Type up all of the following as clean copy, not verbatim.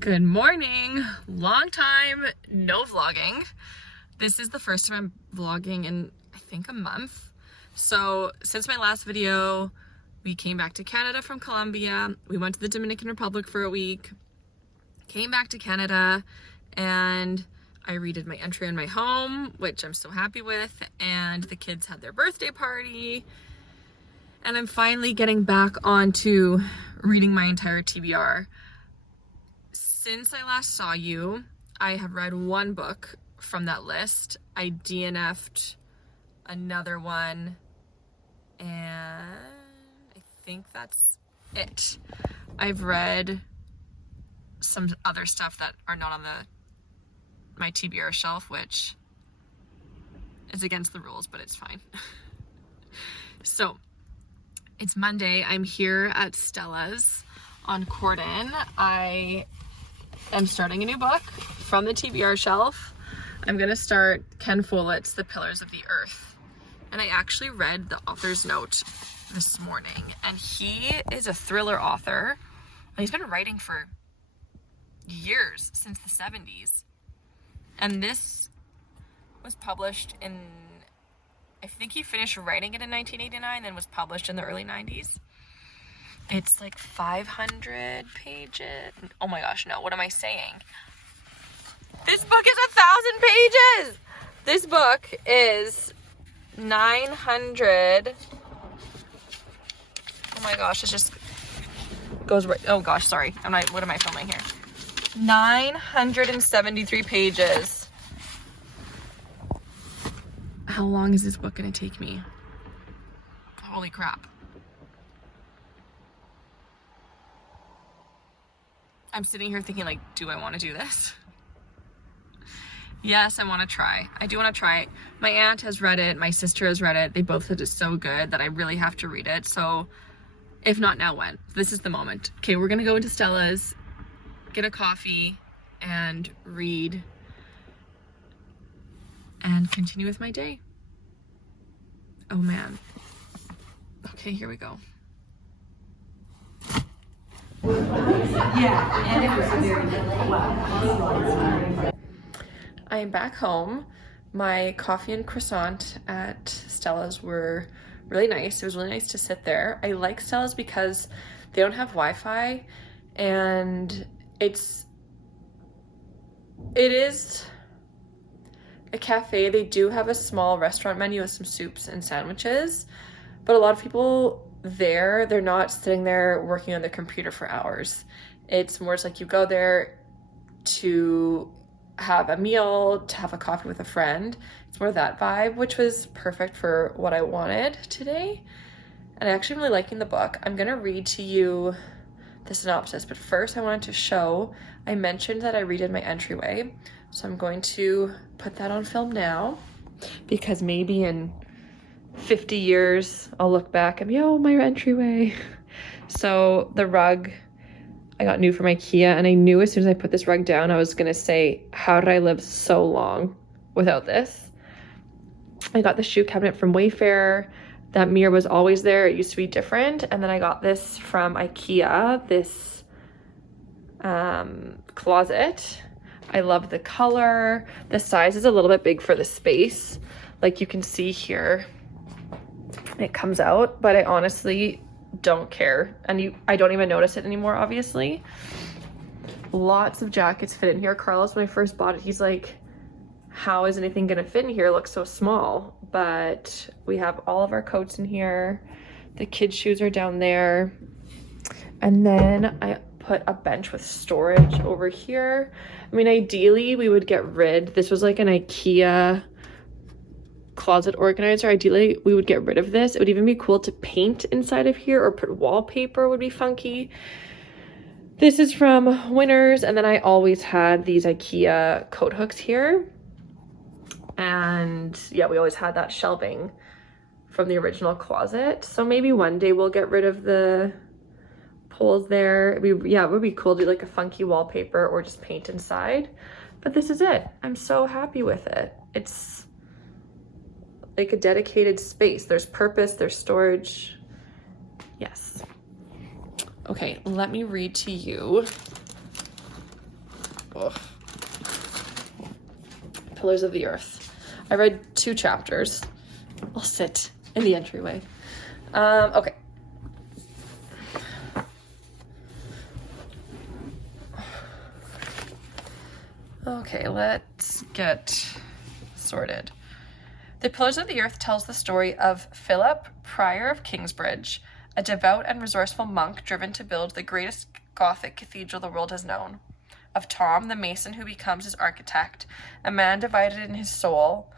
Good morning. Long time no vlogging. This is the first time I'm vlogging in I think a month. So since my last video, we came back to Canada from Colombia. We went to the Dominican Republic for a week, came back to Canada, and I redid my entry on my home, which I'm so happy with, and the kids had their birthday party. And I'm finally getting back onto reading my entire TBR. Since I last saw you, I have read one book from that list. I DNF'd another one, and I think that's it. I've read some other stuff that are not on my TBR shelf, which is against the rules, but it's fine. So, it's Monday. I'm here at Stella's on Corden. I'm starting a new book from the TBR shelf. I'm gonna start Ken Follett's The Pillars of the Earth. And I actually read the author's note this morning, and he is a thriller author, and he's been writing for years, since the 70s. And this was published in, I think he finished writing it in 1989, then was published in the early 90s. It's like 500 pages. Oh my gosh, no, what am I saying? This book is 1,000 pages! This book is 900. Oh my gosh, it just goes right. Oh gosh, sorry. What am I filming here? 973 pages. How long is this book gonna take me? Holy crap. I'm sitting here thinking, like, do I want to do this? Yes, I want to try. I do want to try it. My aunt has read it. My sister has read it. They both said it's so good that I really have to read it. So if not now, when? This is the moment. Okay, we're going to go into Stella's, get a coffee, and read, and continue with my day. Oh, man. Okay, here we go. I am back home. My coffee and croissant at Stella's were really nice. It was really nice to sit there. I like Stella's because they don't have Wi-Fi, and it is a cafe. They do have a small restaurant menu with some soups and sandwiches, but a lot of people there, they're not sitting there working on the computer for hours. It's more just like you go there to have a meal, to have a coffee with a friend. It's more that vibe, which was perfect for what I wanted today. And I actually really liking the book. I'm gonna read to you the synopsis, but first I wanted to show, I mentioned that I redid my entryway, so I'm going to put that on film now, because maybe in 50 years I'll look back and be, oh, my entryway. So the rug I got new from IKEA, and I knew as soon as I put this rug down I was gonna say, how did I live so long without this? I got the shoe cabinet from Wayfair. That mirror was always there. It used to be different. And then I got this from IKEA, this closet. I love the color. The size is a little bit big for the space. Like you can see here, it comes out, but I honestly don't care. And I don't even notice it anymore, obviously. Lots of jackets fit in here. Carlos, when I first bought it, he's like, how is anything gonna fit in here? It looks so small. But we have all of our coats in here. The kids' shoes are down there. And then I put a bench with storage over here. I mean, ideally we would get rid, this was like an IKEA closet organizer. Ideally we would get rid of this. It would even be cool to paint inside of here, or put wallpaper would be funky. This is from Winners, and then I always had these IKEA coat hooks here. And yeah, we always had that shelving from the original closet. So maybe one day we'll get rid of the poles there. It would be cool to do like a funky wallpaper or just paint inside. But this is it. I'm so happy with it. It's like a dedicated space. There's purpose, there's storage. Yes. Okay, let me read to you Ugh. Pillars of the Earth. I read 2 chapters. I'll sit in the entryway. Okay. Okay, let's get sorted. The Pillars of the Earth tells the story of Philip, Prior of Kingsbridge, a devout and resourceful monk driven to build the greatest Gothic cathedral the world has known. Of Tom, the mason who becomes his architect, a man divided in his soul.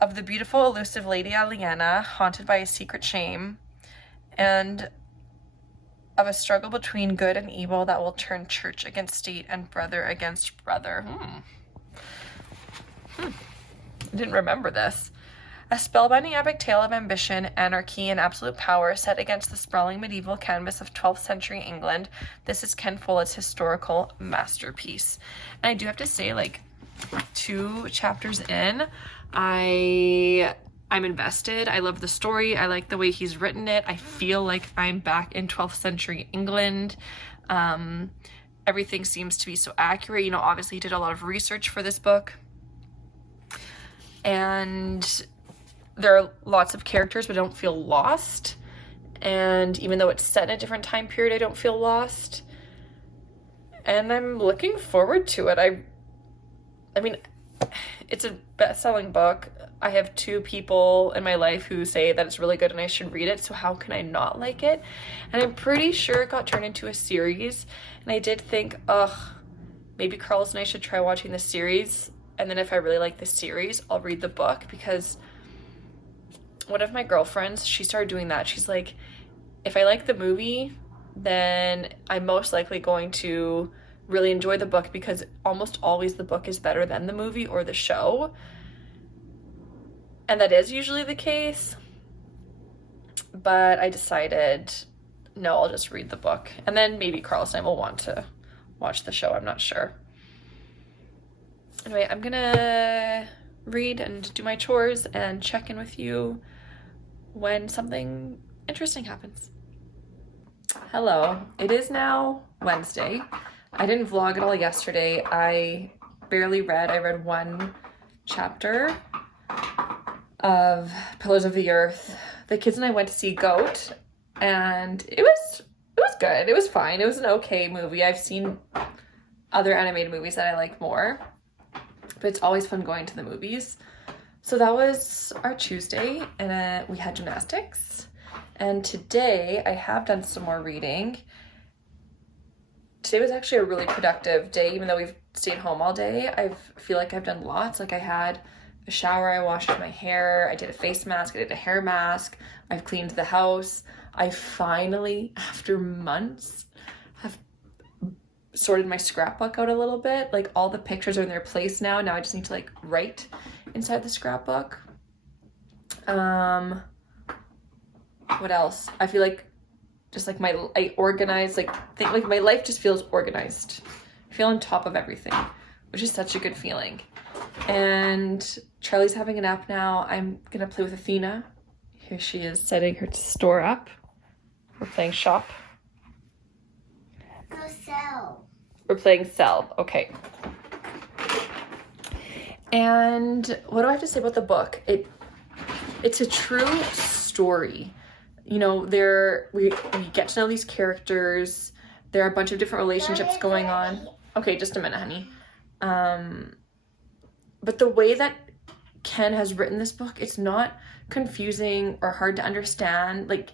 Of the beautiful, elusive Lady Aliena, haunted by a secret shame. And of a struggle between good and evil that will turn church against state and brother against brother. I didn't remember this. A spellbinding epic tale of ambition, anarchy, and absolute power set against the sprawling medieval canvas of 12th century England. This is Ken Follett's historical masterpiece. And I do have to say, like, 2 chapters in, I'm invested. I love the story. I like the way he's written it. I feel like I'm back in 12th century England. Everything seems to be so accurate. You know, obviously he did a lot of research for this book. And there are lots of characters, but I don't feel lost. And even though it's set in a different time period, I don't feel lost. And I'm looking forward to it. I mean, it's a best-selling book. I have 2 people in my life who say that it's really good and I should read it, so how can I not like it? And I'm pretty sure it got turned into a series. And I did think, maybe Carlos and I should try watching the series. And then if I really like the series, I'll read the book, because one of my girlfriends, she started doing that. She's like, if I like the movie, then I'm most likely going to really enjoy the book, because almost always the book is better than the movie or the show. And that is usually the case. But I decided, no, I'll just read the book. And then maybe Carlos and I will want to watch the show. I'm not sure. Anyway, I'm gonna read and do my chores and check in with you when something interesting happens. Hello, it is now Wednesday. I didn't vlog at all yesterday. I barely read. I read 1 chapter of Pillars of the Earth. The kids and I went to see Goat, and it was good. It was fine. It was an okay movie. I've seen other animated movies that I like more, but it's always fun going to the movies. So that was our Tuesday, and we had gymnastics. And today I have done some more reading. Today was actually a really productive day, even though we've stayed home all day. I feel like I've done lots. Like, I had a shower, I washed my hair, I did a face mask, I did a hair mask, I've cleaned the house. I finally, after months, have sorted my scrapbook out a little bit. Like, all the pictures are in their place now. Now I just need to, like, write inside the scrapbook. What else? I feel like just like I organize, like my life just feels organized. I feel on top of everything, which is such a good feeling. And Charlie's having a nap now. I'm gonna play with Athena. Here she is, setting her to store up. We're playing shop. Go sell. We're playing sell. Okay. And what do I have to say about the book? It's a true story. You know, we get to know these characters. There are a bunch of different relationships going on. Okay, just a minute, honey. But the way that Ken has written this book, it's not confusing or hard to understand. Like,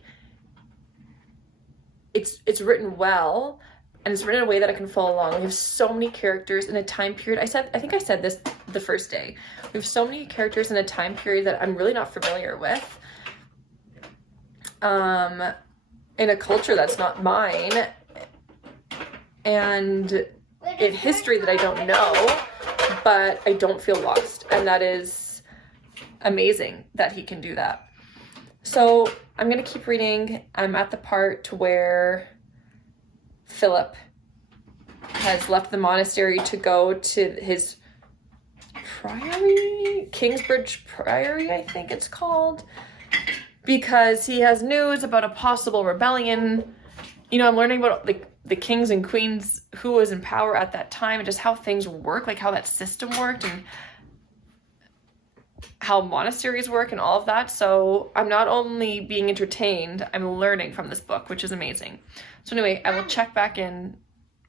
it's written well, and it's written in a way that I can follow along. We have so many characters in a time period. I think I said this the first day. We have so many characters in a time period that I'm really not familiar with. In a culture that's not mine, and in history that I don't know, but I don't feel lost, and that is amazing that he can do that. So I'm gonna keep reading. I'm at the part to where Philip has left the monastery to go to his priory, Kingsbridge Priory, I think it's called, because he has news about a possible rebellion. You know, I'm learning about like the kings and queens who was in power at that time and just how things work, like how that system worked and how monasteries work and all of that. So I'm not only being entertained, I'm learning from this book, which is amazing. So anyway, I will check back in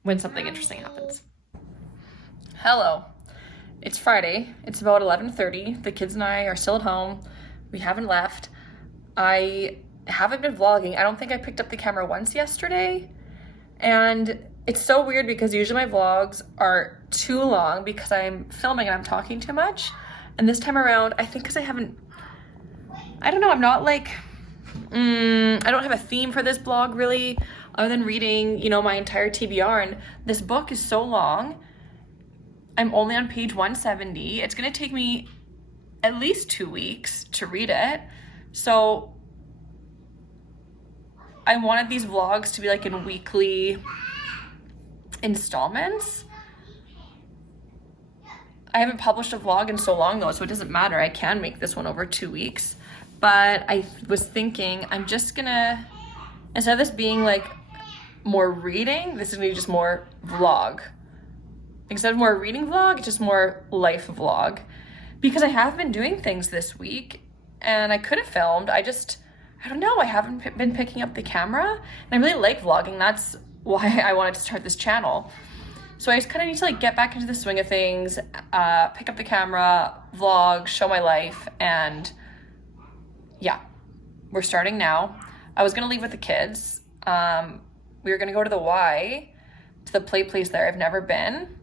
when something interesting happens. Hello. It's Friday. It's about 11:30. The kids and I are still at home. We haven't left. I haven't been vlogging. I don't think I picked up the camera once yesterday. And it's so weird because usually my vlogs are too long because I'm filming and I'm talking too much. And this time around, I think because I don't know, I'm not like, I don't have a theme for this vlog really, other than reading, you know, my entire TBR. And this book is so long. I'm only on page 170. It's gonna take me at least 2 weeks to read it. So I wanted these vlogs to be like in weekly installments. I haven't published a vlog in so long though, so it doesn't matter. I can make this one over 2 weeks. But I was thinking I'm just gonna, instead of this being like more reading, this is gonna be just more vlog. Instead of more reading vlog, it's just more life vlog. Because I have been doing things this week and I could have filmed. I don't know, I haven't been picking up the camera. And I really like vlogging. That's why I wanted to start this channel. So I just kind of need to like get back into the swing of things, pick up the camera, vlog, show my life, and yeah, we're starting now. I was gonna leave with the kids. We were gonna go to the Y, to the play place there. I've never been,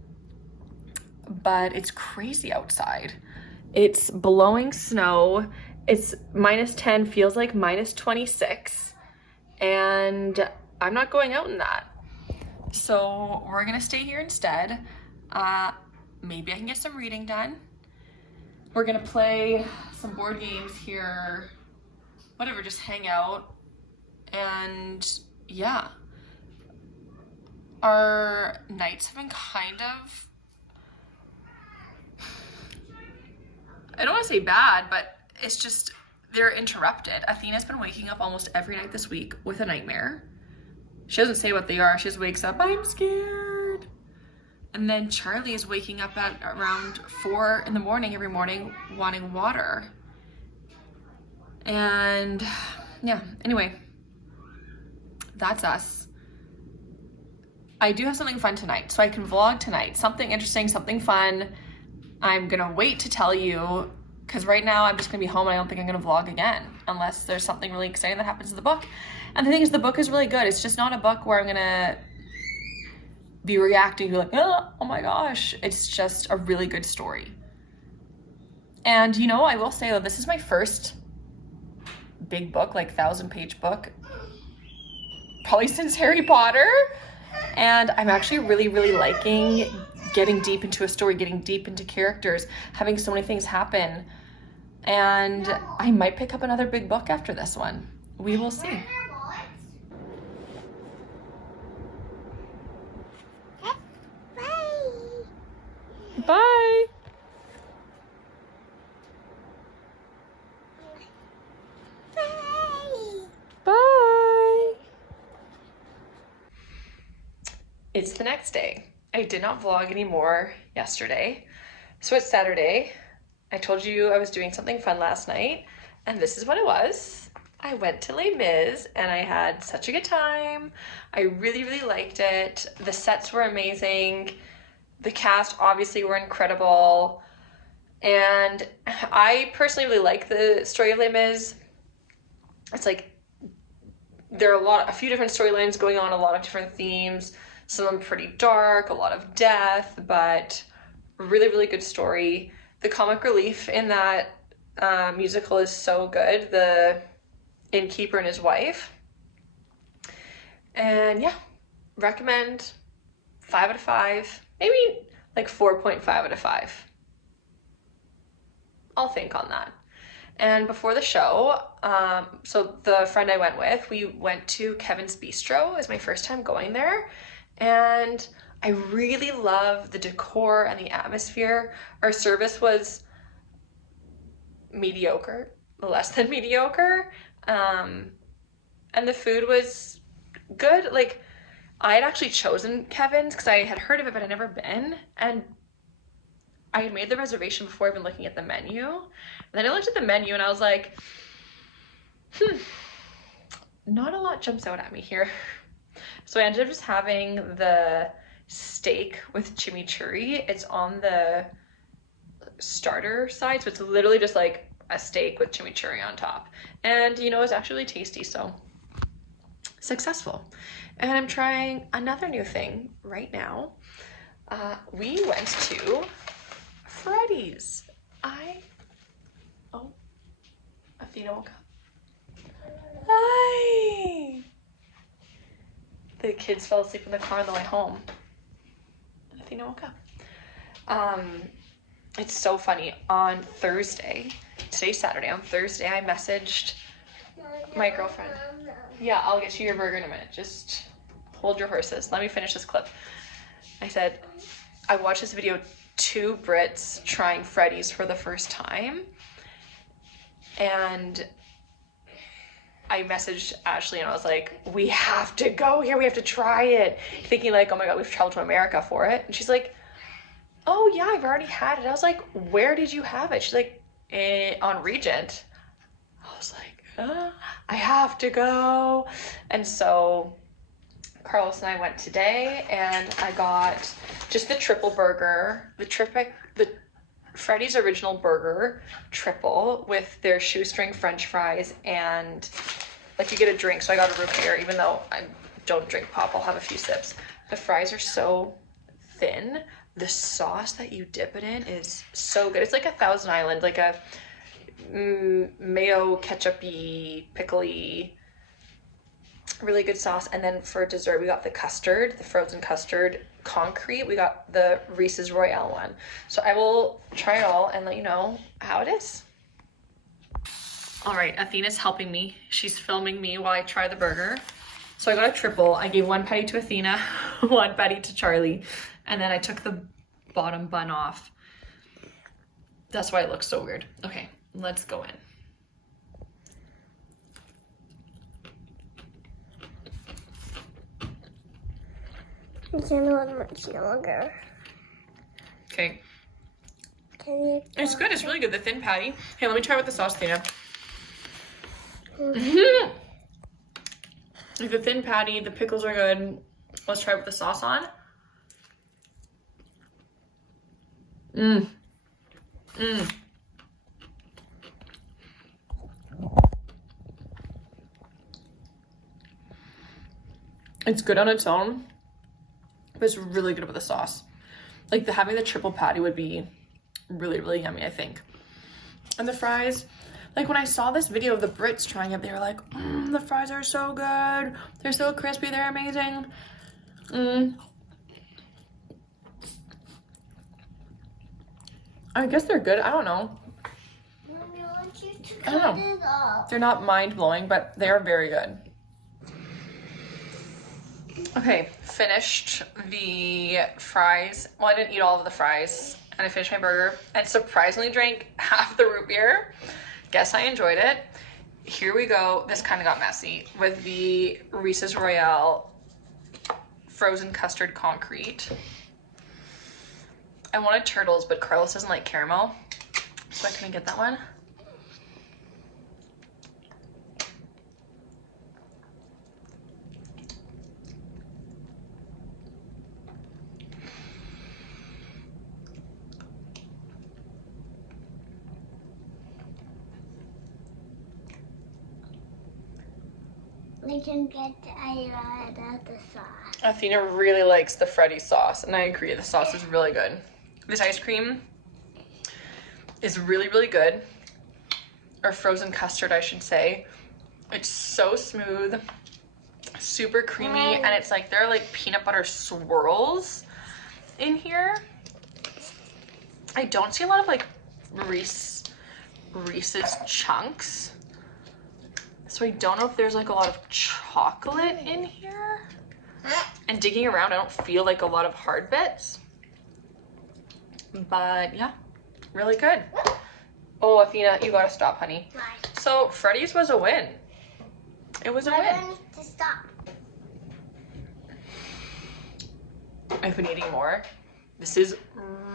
but it's crazy outside. It's blowing snow. It's -10, feels like -26, and I'm not going out in that. So we're gonna stay here instead. Maybe I can get some reading done. We're gonna play some board games here, whatever, just hang out. And yeah, our nights have been kind of, I don't wanna say bad, but it's just, they're interrupted. Athena's been waking up almost every night this week with a nightmare. She doesn't say what they are. She just wakes up, I'm scared. And then Charlie is waking up at around 4 in the morning every morning wanting water. And yeah, anyway, that's us. I do have something fun tonight, so I can vlog tonight. Something interesting, something fun. I'm gonna wait to tell you, because right now I'm just gonna be home and I don't think I'm gonna vlog again unless there's something really exciting that happens in the book. And the thing is, the book is really good. It's just not a book where I'm gonna be reacting to like, oh my gosh. It's just a really good story. And you know, I will say though, this is my first big book, like 1,000-page book, probably since Harry Potter. And I'm actually really, really liking getting deep into a story, getting deep into characters, having so many things happen. And I might pick up another big book after this one. We will see. Bye. Bye. It's the next day. I did not vlog anymore yesterday. So it's Saturday. I told you I was doing something fun last night, and this is what it was. I went to Les Mis and I had such a good time. I really, really liked it. The sets were amazing. The cast obviously were incredible. And I personally really like the story of Les Mis. It's like, there are a few different storylines going on, a lot of different themes. Some of them pretty dark, a lot of death, but really, really good story. The comic relief in that musical is so good. The innkeeper and his wife. And yeah, recommend. 5 out of 5. Maybe like 4.5 out of 5. I'll think on that. And before the show, so the friend I went with, we went to Kevin's Bistro. It was my first time going there. And I really love the decor and the atmosphere. Our service was mediocre, less than mediocre. And the food was good. Like, I had actually chosen Kevin's because I had heard of it, but I'd never been. And I had made the reservation before even looking at the menu. And then I looked at the menu and I was like, not a lot jumps out at me here. So I ended up just having the steak with chimichurri. It's on the starter side, so it's literally just like a steak with chimichurri on top. And you know, it's actually really tasty, so successful. And I'm trying another new thing right now. We went to Freddy's. Athena woke up. Hi! The kids fell asleep in the car on the way home. Athena woke up. It's so funny. On Thursday, today's Saturday, on Thursday, I messaged my girlfriend. Yeah, I'll get you your burger in a minute. Just hold your horses. Let me finish this clip. I said, I watched this video, 2 Brits trying Freddy's for the first time. And I messaged Ashley and I was like, we have to go here. We have to try it. Thinking like, oh my God, we've traveled to America for it. And she's like, oh yeah, I've already had it. I was like, where did you have it? She's like, on Regent. I was like, I have to go. And so Carlos and I went today and I got just the triple burger, the Freddy's original burger triple with their shoestring French fries, and like you get a drink. So I got a root beer, even though I don't drink pop, I'll have a few sips. The fries are so thin. The sauce that you dip it in is so good. It's like a Thousand Island, like a mayo, ketchup-y, pickly, really good sauce. And then for dessert, we got the custard, the frozen custard concrete. We got the Reese's Royale one. So I will try it all and let you know how it is. All right, Athena's helping me. She's filming me while I try the burger. So I got a triple. I gave 1 patty to Athena, 1 patty to Charlie, and then I took the bottom bun off. That's why it looks so weird. Okay, let's go in. It's gonna be much longer. Okay. It's good. It's really good. The thin patty. Hey, let me try with the sauce, Athena. Like the thin patty, the pickles are good. Let's try with the sauce on. It's good on its own, but it's really good with the sauce. Like having the triple patty would be really, really yummy, I think. And the fries, like when I saw this video of the Brits trying it, they were like, the fries are so good. They're so crispy, they're amazing. I guess they're good, I don't know. I don't know. They're not mind-blowing, but they are very good. Okay, finished the fries. Well, I didn't eat all of the fries, and I finished my burger, and surprisingly drank half the root beer. Guess I enjoyed it. Here we go. This kind of got messy with the Reese's Royale frozen custard concrete. I wanted turtles, but Carlos doesn't like caramel, so I couldn't get that one. We can get a lot of the sauce. Athena really likes the Freddy sauce, and I agree, the sauce is really good. This ice cream is really, really good. Or frozen custard, I should say. It's so smooth, super creamy, and it's like, there are like peanut butter swirls in here. I don't see a lot of like Reese's chunks. So I don't know if there's like a lot of chocolate in here. And digging around, I don't feel like a lot of hard bits. But yeah, really good. Oh, Athena, you gotta stop, honey. Why? So Freddy's was a win. It was a win. I need to stop. I've been eating more. This is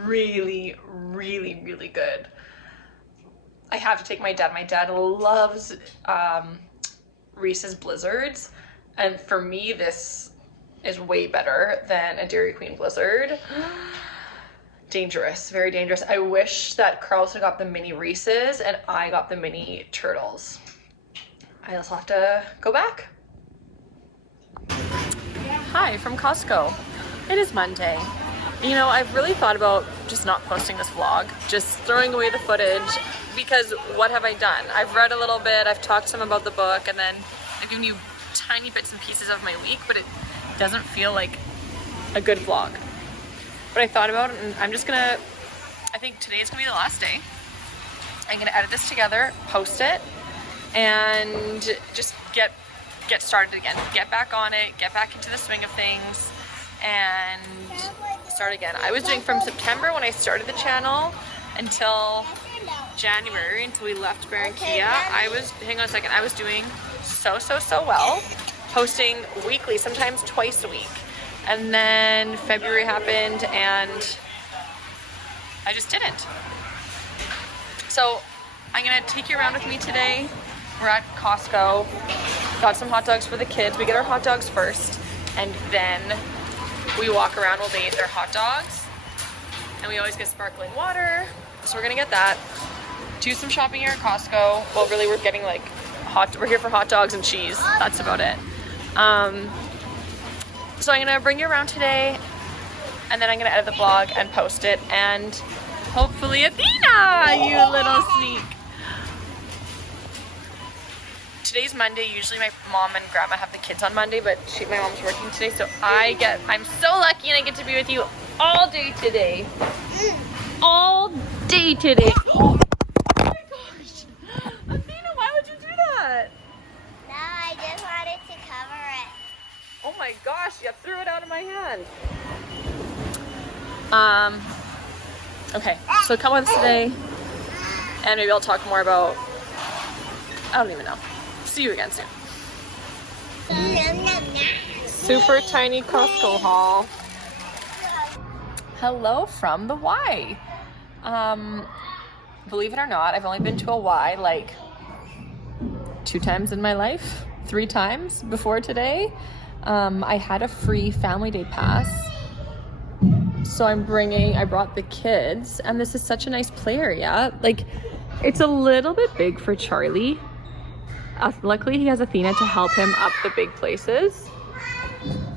really, really, really good. I have to take my dad. My dad loves Reese's Blizzards, and for me this is way better than a Dairy Queen Blizzard. Dangerous, very dangerous. I wish that Carlson got the mini Reese's and I got the mini Turtles. I also have to go back. Hi from Costco. It is Monday. You know, I've really thought about just not posting this vlog, just throwing away the footage, because what have I done? I've read a little bit, I've talked to them about the book, and then I've given you tiny bits and pieces of my week, but it doesn't feel like a good vlog. But I thought about it, and I'm just gonna, I think today is gonna be the last day. I'm gonna edit this together, post it, and just get started again. Get back on it, get back into the swing of things, and start again. I was doing from September when I started the channel until January, until we left Barranquilla. Hang on a second, I was doing so well, posting weekly, sometimes twice a week. And then February happened and I just didn't. So I'm gonna take you around with me today. We're at Costco, got some hot dogs for the kids. We get our hot dogs first, and then we walk around while they eat their hot dogs. And we always get sparkling water, so we're gonna get that. Do some shopping here at Costco. Well, really, we're getting like we're here for hot dogs and cheese. That's about it. So I'm gonna bring you around today, and then I'm gonna edit the vlog and post it, and hopefully Athena, you little sneak. Today's Monday. Usually my mom and grandma have the kids on Monday, but my mom's working today, so I'm so lucky and I get to be with you all day today. All day today. Oh my gosh. Athena, why would you do that? No, I just wanted to cover it. Oh my gosh, you threw it out of my hand. Okay, so come with us today, and maybe I'll talk more about, I don't even know. See you again soon. Super tiny Costco haul. Hello from the Y. Believe it or not, I've only been to a Y like 2 times in my life, 3 times before today. I had a free family day pass, so I brought the kids, and this is such a nice play area. Like, it's a little bit big for Charlie. Luckily he has Athena to help him up the big places.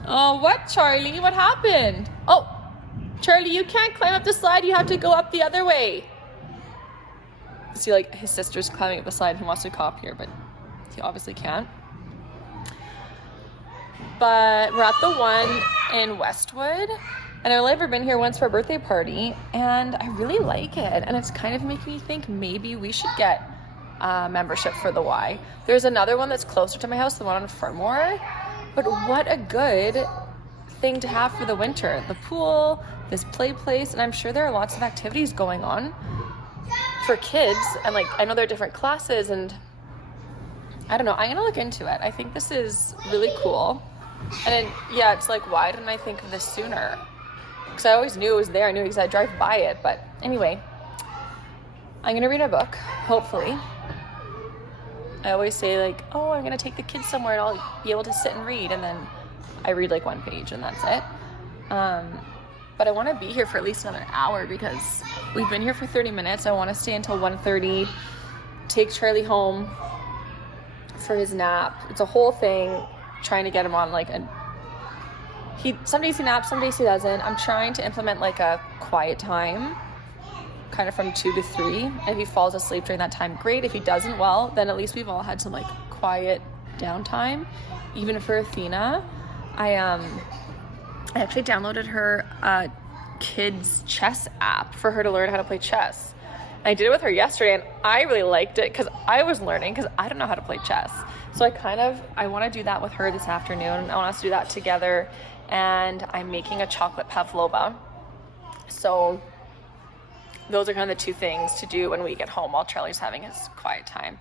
Oh, what, Charlie? What happened? Oh, Charlie, you can't climb up the slide. You have to go up the other way. See, like, his sister's climbing up the slide. He wants to come up here, but he obviously can't. But we're at the one in Westwood, and I've only ever been here once for a birthday party, and I really like it. And it's kind of making me think maybe we should get membership for the Y. There's another one that's closer to my house, the one on Fermor, but what a good thing to have for the winter. The pool, this play place, and I'm sure there are lots of activities going on for kids, and like, I know there are different classes, and I don't know, I'm gonna look into it. I think this is really cool. And then, yeah, it's like, why didn't I think of this sooner? Because I always knew it was there. I knew because I drive by it. But anyway, I'm gonna read a book, hopefully. I always say like, oh, I'm gonna take the kids somewhere and I'll be able to sit and read, and then I read like 1 page and that's it. But I want to be here for at least another hour because we've been here for 30 minutes. I want to stay until 1:30, take Charlie home for his nap. It's a whole thing trying to get him on like some days he naps, some days he doesn't. I'm trying to implement like a quiet time, kind of from 2 to 3. And if he falls asleep during that time, great. If he doesn't, well, then at least we've all had some like quiet downtime. Even for Athena, I actually downloaded her kids chess app for her to learn how to play chess. And I did it with her yesterday, and I really liked it because I was learning, because I don't know how to play chess. So I want to do that with her this afternoon. I want us to do that together, and I'm making a chocolate pavlova. So those are kind of the 2 things to do when we get home while Charlie's having his quiet time.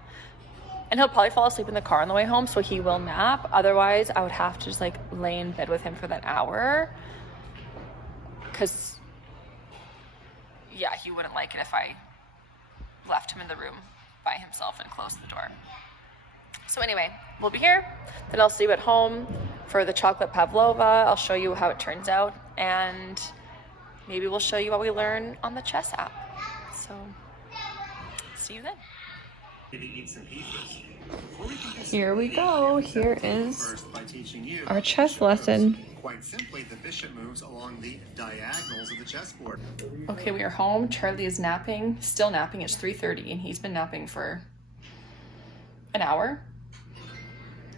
And he'll probably fall asleep in the car on the way home, so he will nap. Otherwise, I would have to just like lay in bed with him for that hour. because yeah, he wouldn't like it if I left him in the room by himself and closed the door. So anyway, we'll be here. Then I'll see you at home for the chocolate pavlova. I'll show you how it turns out, and maybe we'll show you what we learn on the chess app. So see you then. Here we go. Here is our chess lesson. Quite simply, the bishop moves along the diagonals of the chessboard. Okay, we are home. Charlie is napping, still napping. It's 3:30 and he's been napping for an hour.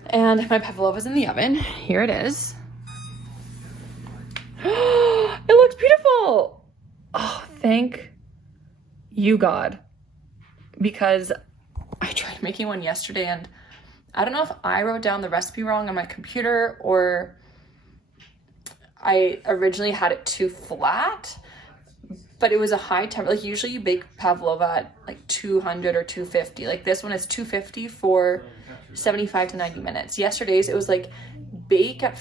And my pavlova's in the oven. Here it is. It looks beautiful. Oh, thank you, God. Because I tried making one yesterday and I don't know if I wrote down the recipe wrong on my computer or I originally had it too flat, but it was a high temperature. Like usually you bake pavlova at like 200 or 250. Like this one is 250 for 75 to 90 minutes. Yesterday's it was like bake at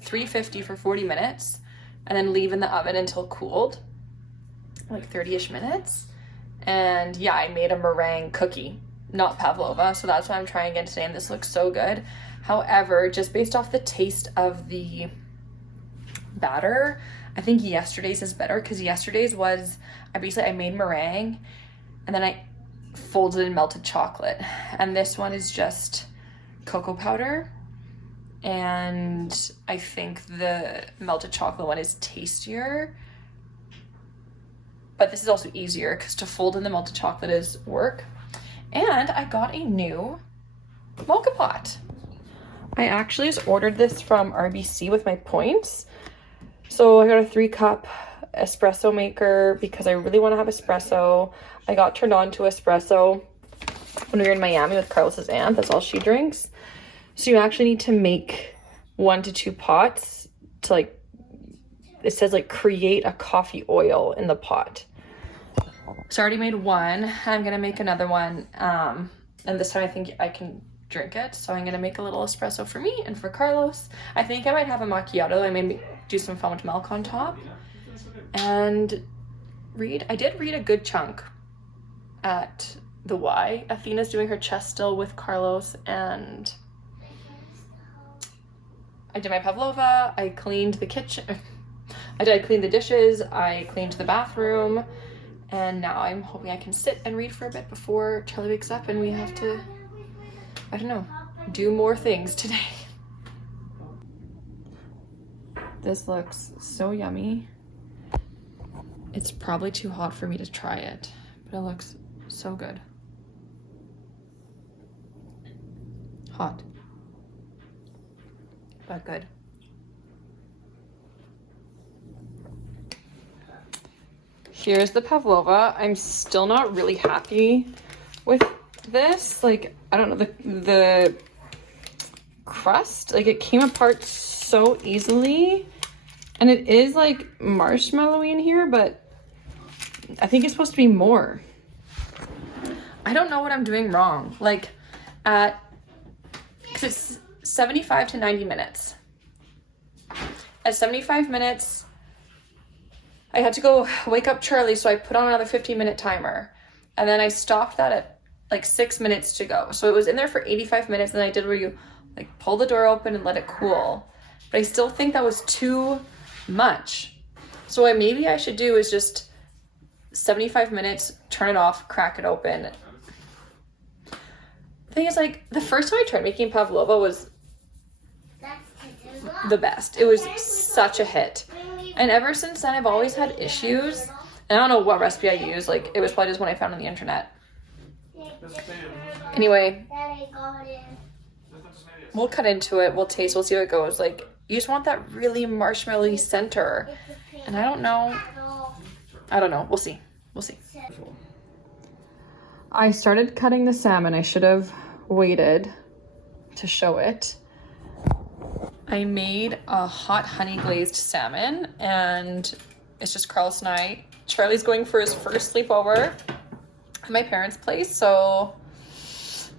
350 for 40 minutes and then leave in the oven until cooled, like 30-ish minutes. And yeah, I made a meringue cookie, not pavlova. So that's what I'm trying again today. And this looks so good. However, just based off the taste of the batter, I think yesterday's is better because yesterday's was I made meringue and then I folded in melted chocolate, and this one is just cocoa powder, and I think the melted chocolate one is tastier, but this is also easier because to fold in the melted chocolate is work. And I got a new mocha pot. I actually just ordered this from RBC with my points. So I got a 3-cup espresso maker because I really want to have espresso. I got turned on to espresso when we were in Miami with Carlos's aunt. That's all she drinks. So you actually need to make 1 to 2 pots to like, it says like create a coffee oil in the pot. So I already made one. I'm going to make another one. And this time I think I can drink it. So I'm going to make a little espresso for me and for Carlos. I think I might have a macchiato. I may do some fun with milk on top. And I did read a good chunk at the Y. Athena's doing her chess still with Carlos, and I did my pavlova. I cleaned the kitchen. I cleaned the dishes. I cleaned the bathroom. And now I'm hoping I can sit and read for a bit before Charlie wakes up and we have to, I don't know, do more things today. This looks so yummy. It's probably too hot for me to try it, but it looks so good. Hot, but good. Here's the pavlova. I'm still not really happy with this. Like, I don't know, the crust, like it came apart so easily. And it is like marshmallowy in here, but I think it's supposed to be more. I don't know what I'm doing wrong. Like because it's 75 to 90 minutes. At 75 minutes, I had to go wake up Charlie, so I put on another 15-minute timer. And then I stopped that at like 6 minutes to go. So it was in there for 85 minutes, and then I did where you like pull the door open and let it cool. But I still think that was too much. So what maybe I should do is just 75 minutes, turn it off, crack it open. The thing is, like, the first time I tried making pavlova was the best. It was such a hit. And ever since then, I've always had issues. And I don't know what recipe I used. Like, it was probably just one I found on the internet. Anyway, we'll cut into it. We'll taste. We'll see how it goes. Like, you just want that really marshmallowy center. And I don't know. We'll see. We'll see. I started cutting the salmon. I should have waited to show it. I made a hot honey glazed salmon, and it's just Carlos and I. Charlie's going for his first sleepover at my parents' place, so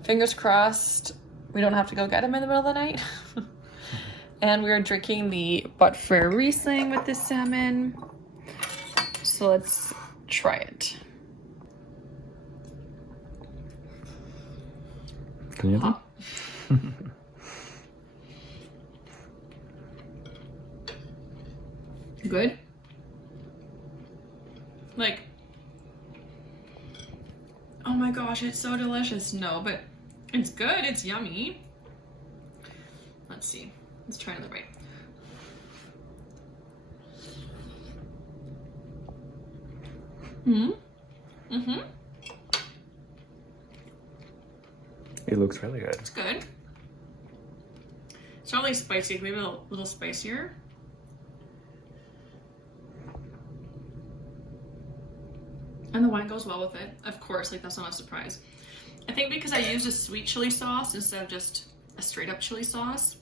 fingers crossed we don't have to go get him in the middle of the night. And we are drinking the But Frere Riesling with this salmon. So let's try it. Hot. Good. Like, oh my gosh, it's so delicious. No, but it's good. It's yummy. Let's see. Let's try another bite. It looks really good. It's good. It's not really spicy, maybe a little spicier. And the wine goes well with it, of course, like that's not a surprise. I think because I used a sweet chili sauce instead of just a straight up chili sauce,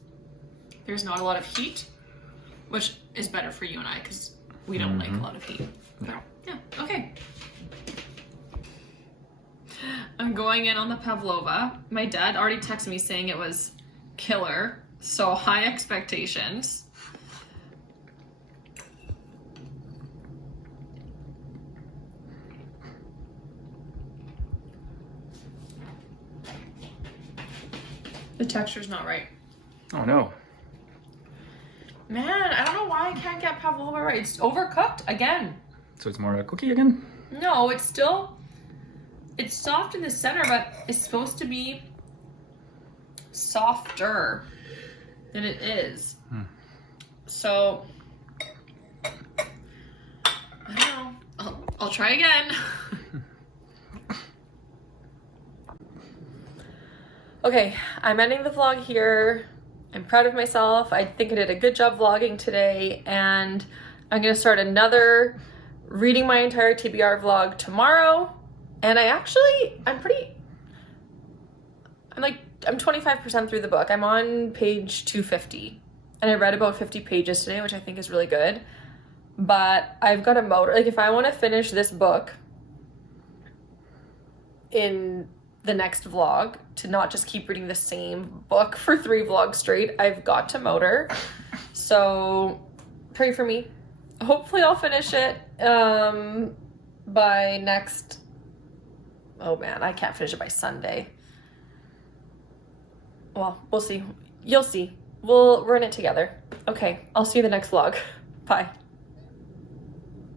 there's not a lot of heat, which is better for you and I because we don't like a lot of heat. No. Yeah, okay. I'm going in on the pavlova. My dad already texted me saying it was killer, so high expectations. The texture's not right. Oh no. Man, I don't know why I can't get pavlova right. It's overcooked again. So it's more a cookie again? No, it's still, it's soft in the center, but it's supposed to be softer than it is. So, I don't know. I'll try again. Okay, I'm ending the vlog here. I'm proud of myself. I think I did a good job vlogging today, and I'm gonna start another reading my entire TBR vlog tomorrow. And I'm 25% through the book. I'm on page 250, and I read about 50 pages today, which I think is really good. But I've got a motor, like if I wanna finish this book in the next vlog, to not just keep reading the same book for 3 vlogs straight, I've got to motor. So pray for me. Hopefully I'll finish it by next, oh man, I can't finish it by Sunday. Well, we'll see. You'll see. We're in it together. Okay, I'll see you in the next vlog. Bye.